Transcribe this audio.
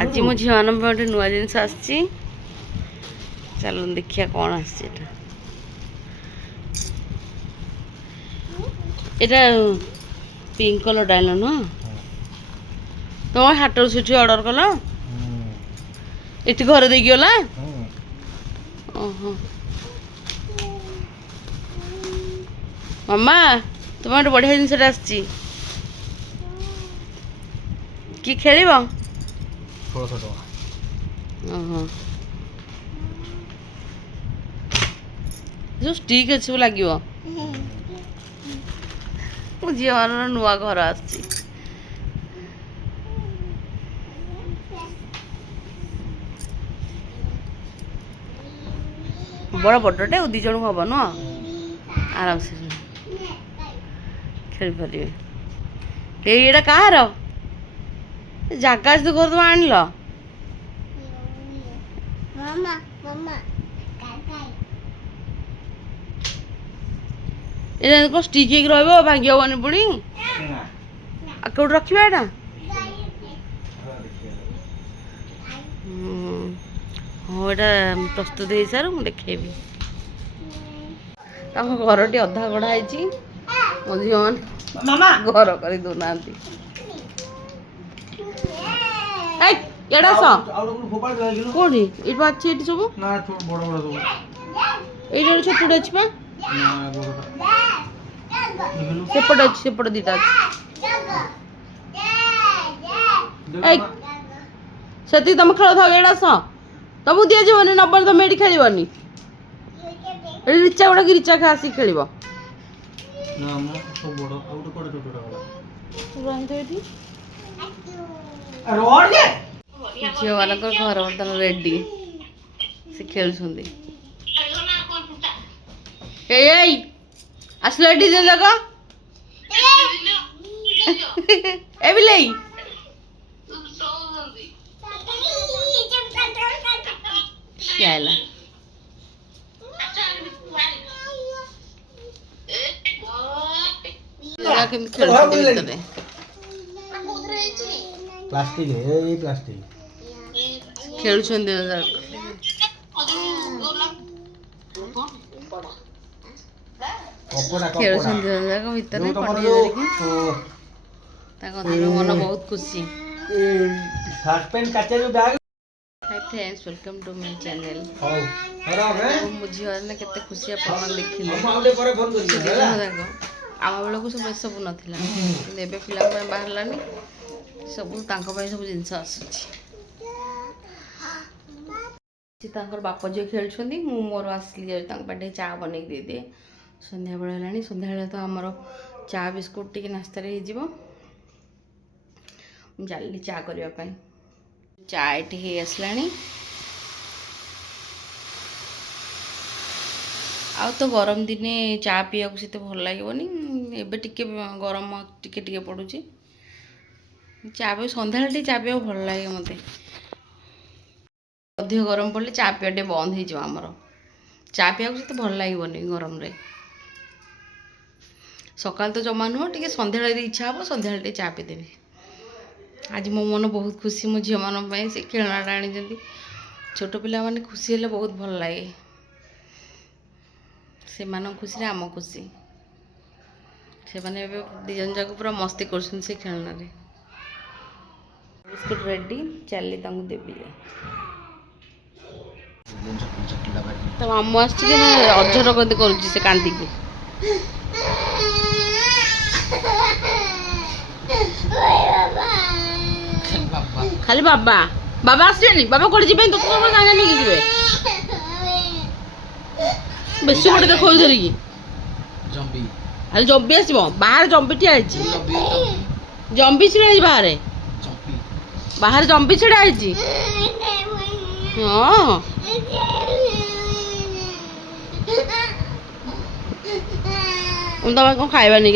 आज मो झील मान गोटे नुआ जिनस आसी चल देखिया कौन आटा पिंक कलर डाल न तुम हाट से ऑर्डर कल ये घर दे गला ओहो मामा तुम गोटे बढ़िया जिनस आसी कि खेल ओहो जो स्टिक अच्छे वो लगे झी मान नुआ घर आसी बड़ बड़टे दी जन हम नुह आराम से खेल पारे ये कहार जगह तो घर तुम आन कौन स्टिक भांगी हेनी पुणी कौट रखा यहाँ हाँ यहाँ प्रस्तुत हो सार मुझे देखेबी घर टी अधा गढ़ाई मो झी मैंने घर कर दौना कौटी ये अच्छी ये सब ये छोट अच्छे सेपट अच्छे सेपट दीटा से तुम खेल था एड़ा स तुमको दि जानी नबर तुम ये खेलनी रिचा गुड़ा रिचा खा आसिक खेल झील मान घर बर्तन रेडी से खेल आसलो ये जगह ए बिले प्लास्टिक है ये प्लास्टिक खेल मन बहुत खुशी hi friends welcome to my channel मो झील केते खुशी आप देखिले आम बेल को सब सब नाला एवं पिला बाहरलानी सब सब जिनस आसुर बाप झील खेलुँच मोर आसली पाटे चा बन दे दिए संध्या बेला है संध्या तो आमर चा बिस्कुट टी नास्तार हो जाली चा करने चा ये आसला आ तो गरम दिने चा पीया से भल लगे एबे टिके गरम टिके टिके पड़ू चा पी संध्या चा पीया भल लगे मत अधिक गरम पड़े चा पीया बंद होमर चा पीया से भल लगे गरम रे सकाल तो जमा नुह टे संध्या इच्छा हम संध्या चा पीदेवी आज मो मन बहुत खुशी मो झील मान से खेलनाटा आनी छोट पिला माने खुशी हेले बहुत भल लगे से खुशी आम खुशी से माने दिजन जाक पूरा मस्ती कर खेलना बिस्कुट रेडी चली देवी तो मामू अझर गति कर कांदी खाली बाबा बाबा आसले बाबा कौन जी तो नहीं जी बेसी गोटे देख धरिकी जम्बी आस बाहर जम्बी ठिया जम्बी छिड़ा बाहर बाहर जम्बी छिड़ा हाँ तुम कौन खाଇବା नहीं